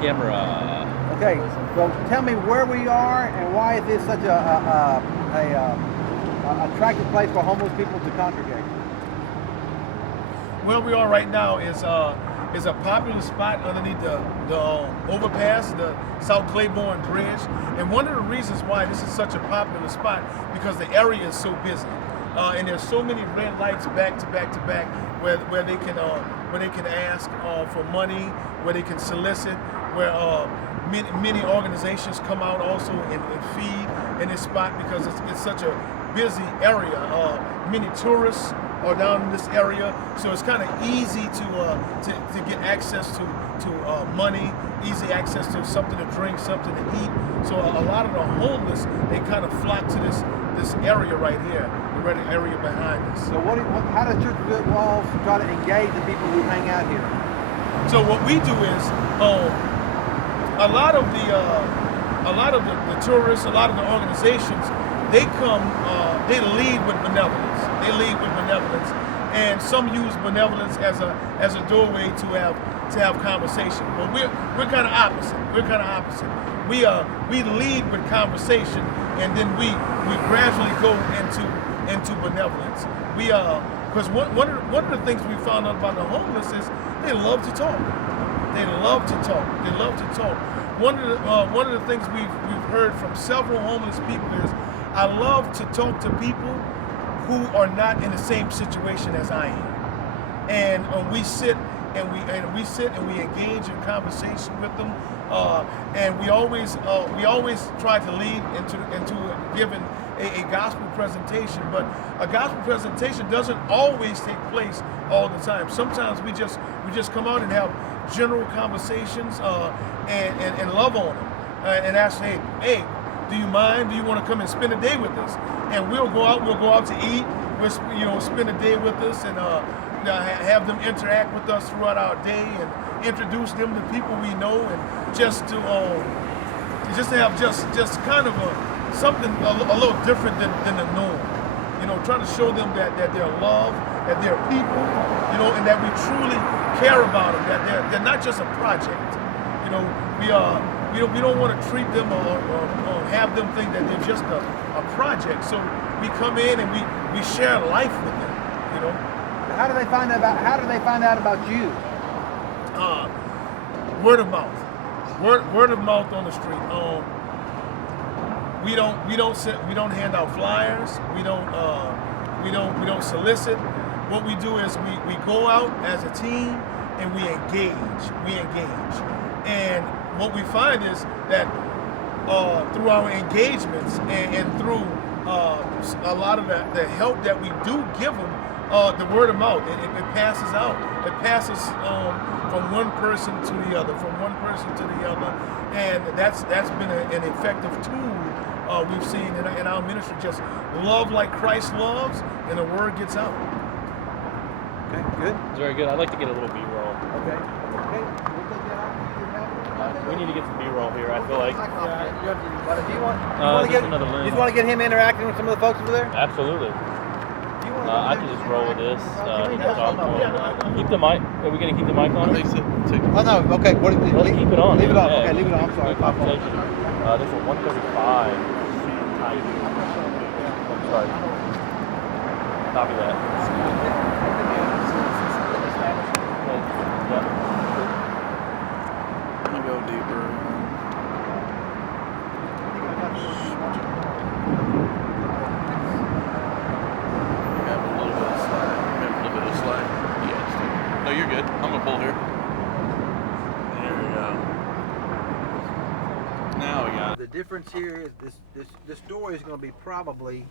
Camera. Okay, so tell me where we are and why is this such a attractive place for homeless people to congregate? Where we are right now is a popular spot underneath the overpass, the South Claiborne Bridge. And one of the reasons why this is such a popular spot because the area is so busy, and there's so many red lights back to back to back where they can ask for money, where they can solicit, where many organizations come out also and feed in this spot because it's such a busy area. Many tourists are down in this area, so it's kind of easy to get access to money, easy access to something to drink, something to eat. So a lot of the homeless, they kind of flock to this area right here, the red area behind us. So how does Church of Good Walls try to engage the people who hang out here? So what we do is a lot of the tourists, a lot of the organizations, they come, they lead with benevolence. They lead with benevolence, and some use benevolence as a doorway to have conversation. But we're kind of opposite. We're kind of opposite. We lead with conversation, and then we gradually go into benevolence. Because one of the things we found out about the homeless is they love to talk. They love to talk. They love to talk. One of the things we've heard from several homeless people is, I love to talk to people who are not in the same situation as I am, and we sit and we engage in conversation with them, and we always try to lead into giving a gospel presentation. But a gospel presentation doesn't always take place all the time. Sometimes we just come out and have general conversations and love on them and ask, hey. Do you mind? Do you want to come and spend a day with us? And we'll go out to eat. We'll spend a day with us and have them interact with us throughout our day and introduce them to people we know, and just to have just kind of something a little different than the norm. Trying to show them that they're loved, that they're people, and that we truly care about them. That they're not just a project. We don't want to treat them or have them think that they're just a project. So we come in and we share life with them. How do they find out about you? Word of mouth. Word of mouth on the street. We don't hand out flyers. We don't solicit. What we do is we go out as a team and we engage. And what we find is that through our engagements and through a lot of the help that we do give them, the word of mouth, it passes out. It passes from one person to the other, and that's been an effective tool we've seen in our ministry. Just love like Christ loves, and the word gets out. Okay, good. It's very good. I'd like to get a little B-roll. Okay. We need to get some B-roll here, I feel like. Do you want another lens. you just want to get him interacting with some of the folks over there? Absolutely. I can just roll with this. Keep the mic. Are we going to keep the mic on? Oh no. Okay. Let's keep it on. Leave it on. Yeah. Okay. Leave it on. I'm sorry. Good conversation. This is 135. I'm sorry. Copy that. Yeah. You go deeper. You have a little bit of slack. Yes. No, you're good. I'm gonna pull here. There we go. Now we got it. The difference here is this story is going to be probably,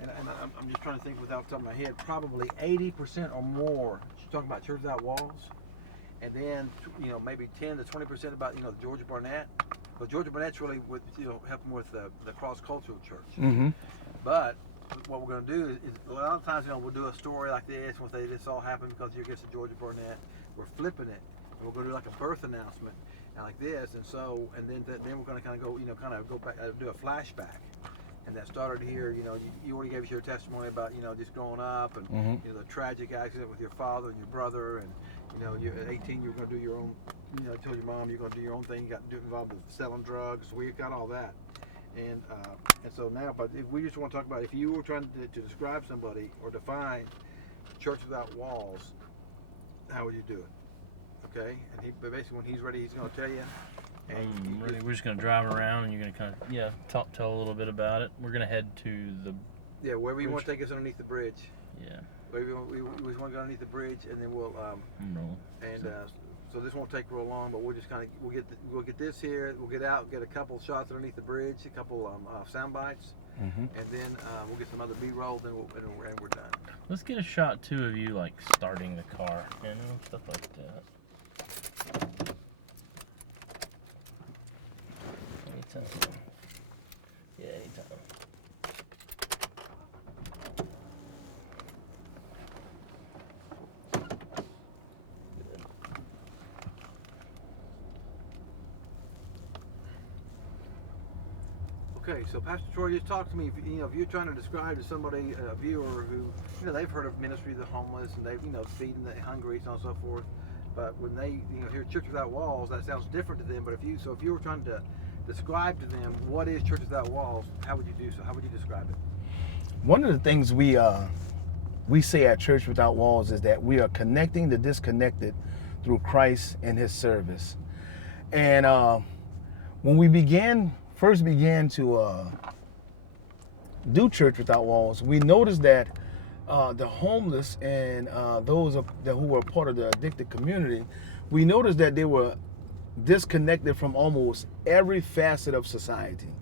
and I'm just trying to think without the top of my head, probably 80% or more. She's talking about Church Without Walls, and then maybe 10 to 20% about Georgia Barnett. But Georgia Barnett's really with helping with the cross cultural church. Mm-hmm. But what we're going to do is a lot of times we'll do a story like this when this all happened because you're against the Georgia Barnett. We're flipping it. And we're going to do like a birth announcement like this, and then we're going to kind of go back, do a flashback. And that started here. You already gave us your testimony about just growing up and Mm-hmm. the tragic accident with your father and your brother, and you're at 18 you were going to do your own told your mom you're going to do your own thing. You got to get involved with selling drugs. We've got all that. And so now, but if we just want to talk about if you were trying to describe somebody or define church without walls, how would you do it? Okay, and but basically when he's ready, he's going to tell you. And We're just gonna drive around, and you're gonna kind of tell a little bit about it. We're gonna head to the wherever you want to take us underneath the bridge. yeah. We want to go underneath the bridge, and then we'll No. so this won't take real long, but we'll just kind of we'll get this here. We'll get out, get a couple shots underneath the bridge, a couple sound bites, and then we'll get some other B-roll. Then and we're done. Let's get a shot too of you like starting the car, stuff like that. Anytime. Yeah, anytime. Okay, so Pastor Troy, just talk to me. If you're trying to describe to somebody, a viewer who, they've heard of Ministry of the Homeless and they've, feeding the hungry and so forth. But when they, hear Church Without Walls, that sounds different to them. But if you were trying to describe to them what is Church Without Walls, how would you do so? How would you describe it? One of the things we say at Church Without Walls is that we are connecting the disconnected through Christ and His service. And when we first began to do Church Without Walls, we noticed that the homeless and those who were part of the addicted community, we noticed that they were disconnected from almost every facet of society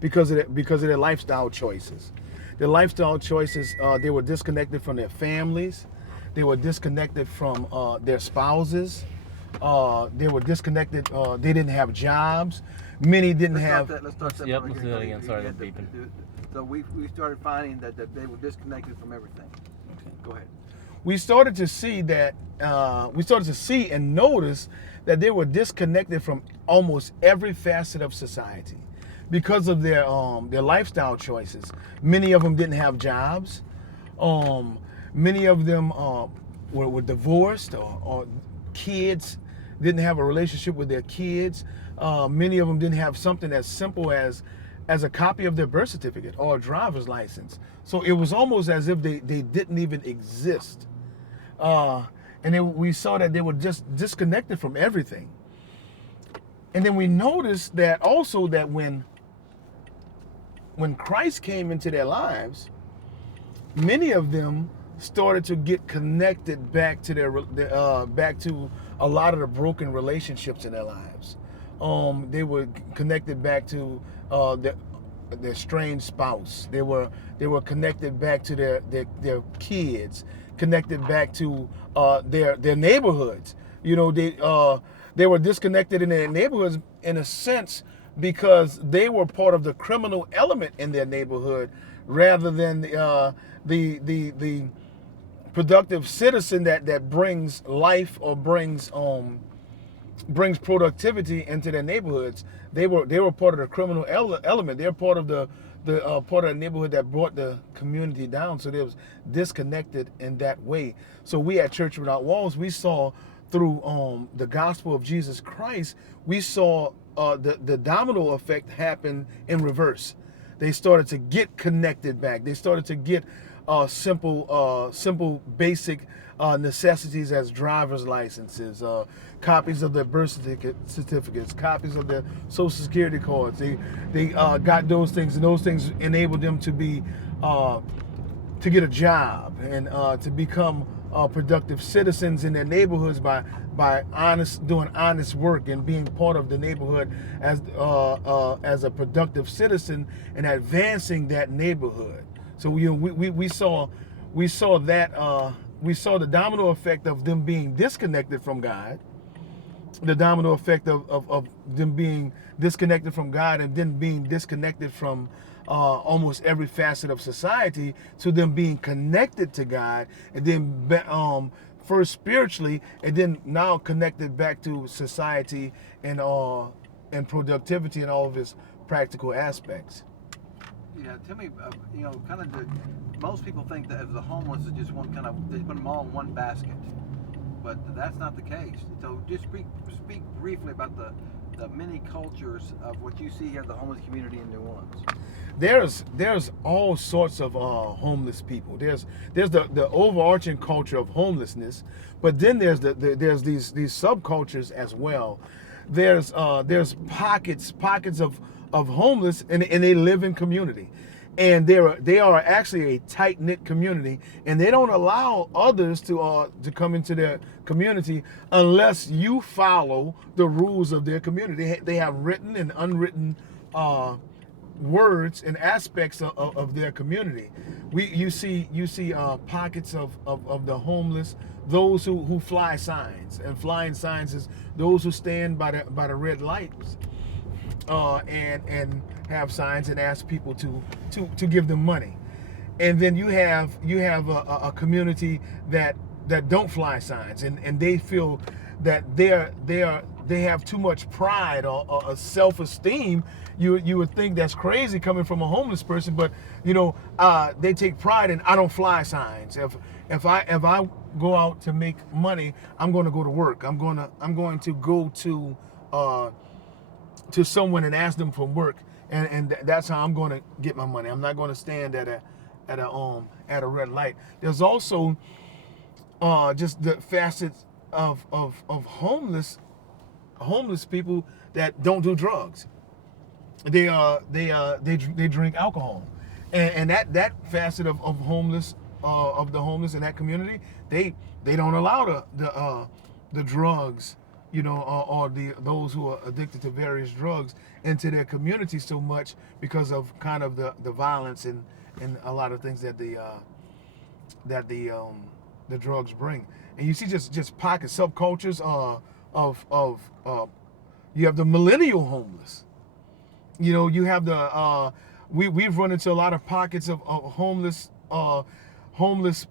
because of their lifestyle choices. Their lifestyle choices, they were disconnected from their families. They were disconnected from their spouses. They were disconnected. They didn't have jobs. Many didn't have. Let's start that. Yep, right let's here. do that again. Sorry, that's beeping. So we started finding that they were disconnected from everything. Okay, go ahead. We started to see that. We started to see and notice that they were disconnected from almost every facet of society because of their lifestyle choices. Many of them didn't have jobs. Many of them were divorced or kids didn't have a relationship with their kids. Many of them didn't have something as simple as a copy of their birth certificate or a driver's license. So it was almost as if they didn't even exist. And then we saw that they were just disconnected from everything. And then we noticed that also that when Christ came into their lives, many of them started to get connected back to back to a lot of the broken relationships in their lives. They were connected back to their strange spouse. They were connected back to their kids, connected back to their neighborhoods. They were disconnected in their neighborhoods in a sense because they were part of the criminal element in their neighborhood rather than the productive citizen that brings life or brings productivity into their neighborhoods. They were part of the criminal element. They're part of the part of the neighborhood that brought the community down. So they was disconnected in that way. So we at Church Without Walls, we saw through the gospel of Jesus Christ, we saw the domino effect happen in reverse. They started to get connected back. They started to get simple basic necessities as driver's licenses, copies of their birth certificates, copies of their social security cards. They got those things, and those things enabled them to be to get a job and to become productive citizens in their neighborhoods by doing honest work and being part of the neighborhood as a productive citizen and advancing that neighborhood. So we saw that we saw the domino effect of them being disconnected from God, the domino effect of them being disconnected from God and then being disconnected from almost every facet of society, to them being connected to God, and then first spiritually, and then now connected back to society and productivity and all of its practical aspects. Yeah, tell me, most people think that if the homeless is just one kind of, they put them all in one basket. but that's not the case. So just speak briefly about the many cultures of what you see here, the homeless community in New Orleans. There's all sorts of homeless people. There's the overarching culture of homelessness, but then there's these subcultures as well. There's pockets of homeless, and they live in community, and they are actually a tight knit community, and they don't allow others to come into their community unless you follow the rules of their community. They have written and unwritten words and aspects of their community. You see pockets of the homeless, those who fly signs, and flying signs is those who stand by the red lights and have signs and ask people to give them money. And then you have a community that don't fly signs, and they feel that they have too much pride or self-esteem. You would think that's crazy coming from a homeless person, but they take pride in, I don't fly signs. If I go out to make money, I'm going to go to work. I'm going to go to someone and ask them for work, and that's how I'm going to get my money. I'm not going to stand at a red light. There's also just the facets of homeless people that don't do drugs. They drink alcohol, and that facet of homeless of the homeless in that community, they don't allow the drugs, or those who are addicted to various drugs into their community so much because of kind of the violence and a lot of things that the drugs bring. And you see just pockets, subcultures of you have the millennial homeless. You have the we've run into a lot of pockets of homeless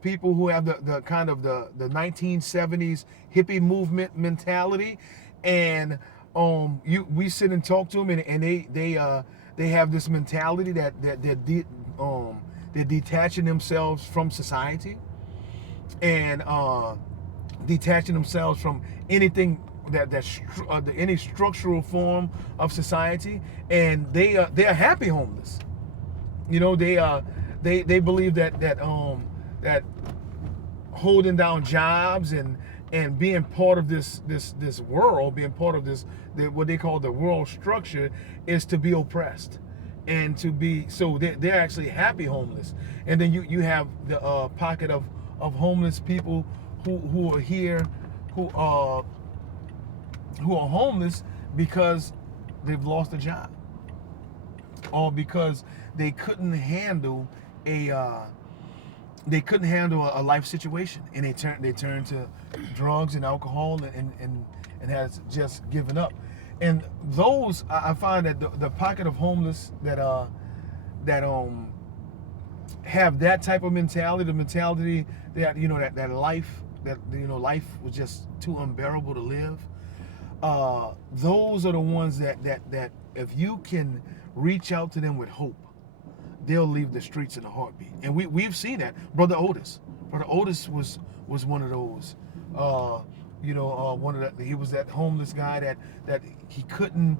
people who have the kind of the 1970s hippie movement mentality, and we sit and talk to them, and they have this mentality that they're detaching themselves from society, and detaching themselves from anything any structural form of society, and they're happy homeless. They believe that holding down jobs and being part of this world, being part of this what they call the world structure, is to be oppressed, and to be, so they're actually happy homeless. And then you have the pocket of homeless people who are here, who are homeless because they've lost a job, or because they couldn't handle a life situation, and they turn to drugs and alcohol and has just given up. And those, I find that the pocket of homeless that have that type of mentality, the mentality that that life was just too unbearable to live. Those are the ones that if you can reach out to them with hope, they'll leave the streets in a heartbeat. And we've seen that. Brother Otis was one of those. He was that homeless guy that he couldn't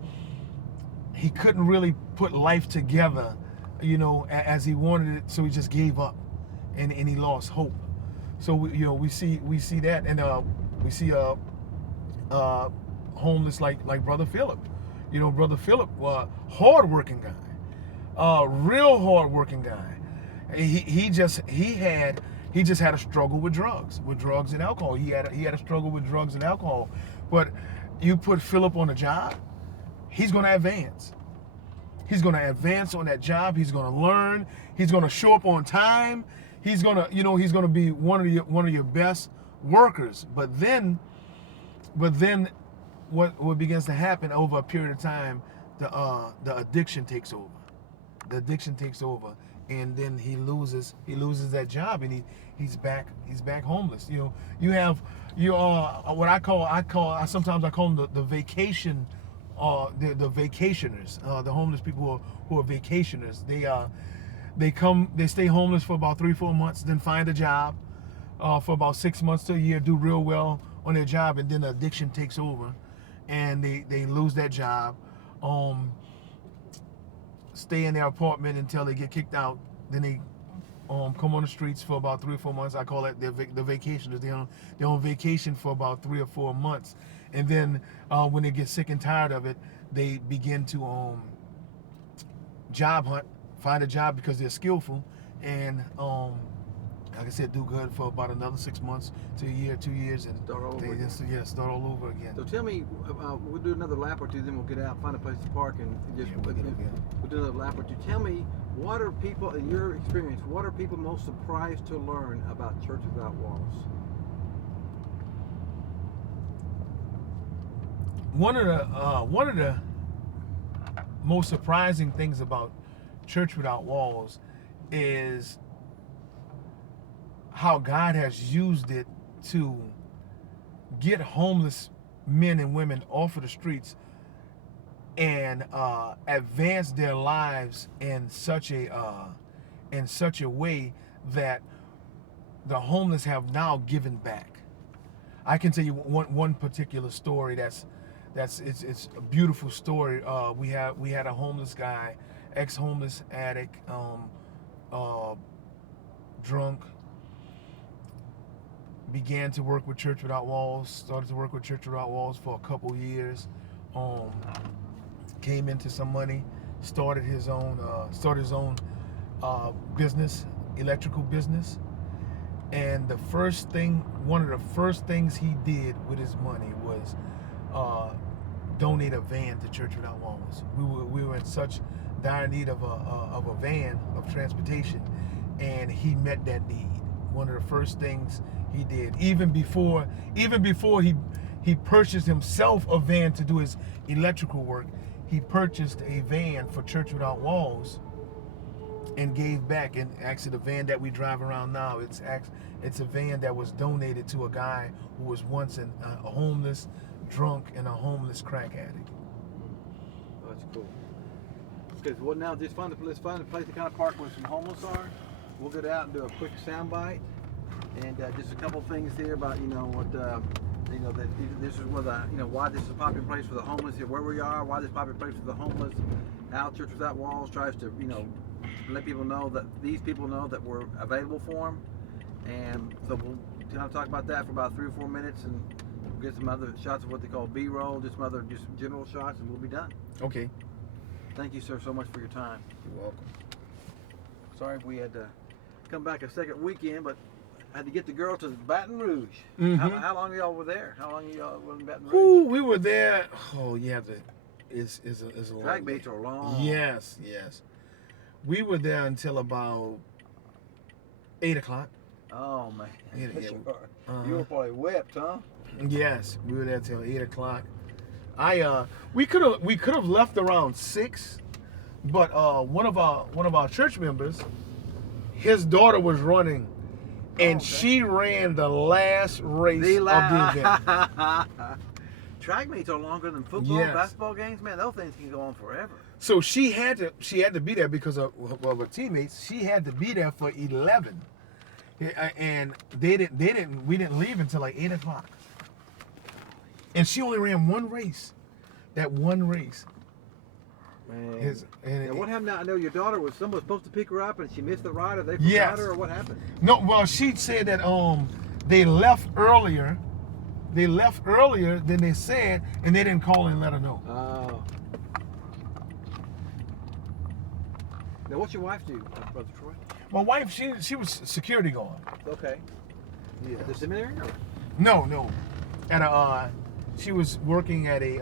really put life together, as he wanted it, so he just gave up, and he lost hope. So we see that, and we see homeless like Brother Philip. Brother Philip, hard-working guy, real hard-working guy. He just had a struggle with drugs and alcohol. He had a struggle with drugs and alcohol. But you put Philip on a job, he's going to advance. He's going to advance on that job. He's going to learn. He's going to show up on time. He's going to be one of your best workers. But then what begins to happen over a period of time, the addiction takes over. The addiction takes over, and then he loses that job, and he's back homeless. You have what I sometimes call them the vacation, the vacationers, the homeless people who are vacationers. They stay homeless for about 3-4 months, then find a job for about 6 months to a year, do real well on their job, and then the addiction takes over, and they lose that job, stay in their apartment until they get kicked out. Then they come on the streets for about 3 or 4 months. I call it the vacationers. They're on vacation for about 3 or 4 months, and then when they get sick and tired of it, they begin to job hunt, find a job because they're skillful, and like I said, do good for about another 6 months to a year, 2 years, and Start all over they again. just start all over again. So tell me, we'll do another lap or two, then we'll get out, find a place to park, and just Yeah, we'll get again. we'll do another lap or two. Tell me, what are people, in your experience, what are people most surprised to learn about Church Without Walls? One of the most surprising things about Church Without Walls is how God has used it to get homeless men and women off of the streets and advance their lives in such a way that the homeless have now given back. I can tell you one particular story it's a beautiful story. We had a homeless guy, ex-homeless addict, drunk, began to work with Church Without Walls, started to work with Church Without Walls for a couple years, came into some money, started his own business, electrical business. And one of the first things he did with his money was donate a van to Church Without Walls. We were in such dire need of a van, of transportation, and he met that need. One of the first things he did, even before he purchased himself a van to do his electrical work, he purchased a van for Church Without Walls and gave back. And actually, the van that we drive around now, it's a van that was donated to a guy who was once a homeless drunk and a homeless crack addict. Oh, that's cool. Okay, so what now? Let's find a place to kind of park where some homeless are. We'll get out and do a quick sound bite, and just a couple things here about that this is where why this is a popular place for the homeless here, where we are, why this is a popular place for the homeless, how Church Without Walls tries to let people know that these people know that we're available for them, and so we'll kind of talk about that for about 3 or 4 minutes, and we'll get some other shots of what they call B-roll, just some general shots, and we'll be done. Okay. Thank you, sir, so much for your time. You're welcome. Sorry if we had to come back a second weekend, but I had to get the girl to Baton Rouge. Mm-hmm. How long y'all were there? How long y'all were in Baton Rouge? Ooh, we were there. Oh, you have to. It's a long. Drag beats are long. Yes. We were there until about 8 o'clock. Oh man. Yeah, You were probably whipped, huh? Yes, we were there till 8 o'clock. We could have left around 6, but one of our church members, his daughter was running, and she ran the last race of the event. Track meets are longer than football, basketball games. Man, those things can go on forever. So she had to be there because of her teammates. She had to be there for 11, and we didn't leave until like 8 o'clock. And she only ran one race. That one race. Man. What happened now? I know your daughter someone was supposed to pick her up and she missed the ride, or they forgot her, or what happened? No, well, she said that they left earlier. They left earlier than they said, and they didn't call and let her know. Oh. Now, what's your wife do, Brother Troy? My wife, she was security guard. Okay. Yeah. The seminary? Or? No. At she was working at a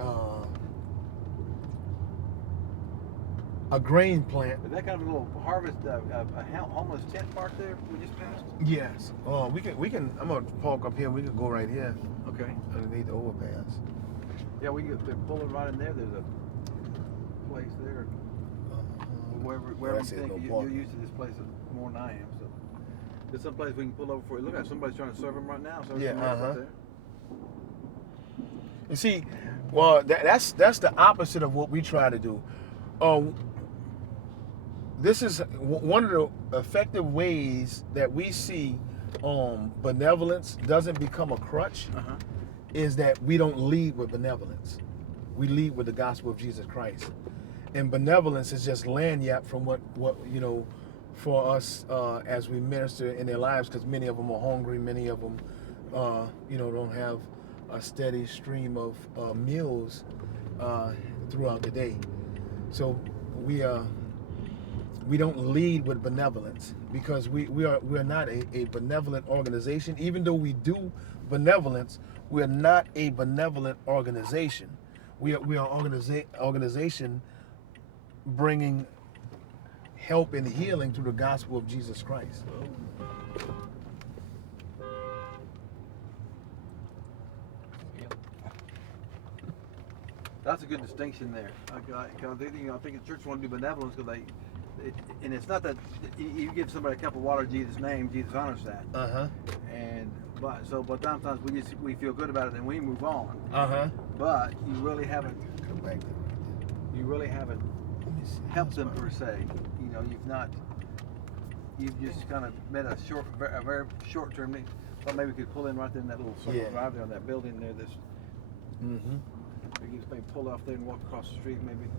grain plant. Is that kind of a little harvest, a homeless tent park there we just passed? Yes. We can. I'm gonna park up here. We can go right here. Okay. Underneath the overpass. Yeah, we can. They're pulling right in there. There's a place there. Wherever you think you're used to this place more than I am. So there's some place we can pull over for you. Look like somebody's trying to serve them right now. So there. You see, well, that's the opposite of what we try to do. This is one of the effective ways that we see benevolence doesn't become a crutch, is that we don't lead with benevolence. We lead with the gospel of Jesus Christ. And benevolence is just lanyard from what you know, for us as we minister in their lives, because many of them are hungry, many of them you know, don't have a steady stream of meals throughout the day. So we don't lead with benevolence, because we're not a benevolent organization. Even though we do benevolence, we're not a benevolent organization. We are an organization bringing help and healing through the gospel of Jesus Christ. That's a good distinction there. Because you know, I think the church want to do benevolence because and it's not that you give somebody a cup of water in Jesus' name, Jesus honors that. But sometimes we feel good about it and we move on. But you really haven't helped them per se. You know, you've just kind of met a very short term need. But maybe we could pull in right there in that little circle drive there on that building there. You just maybe pull off there and walk across the street maybe.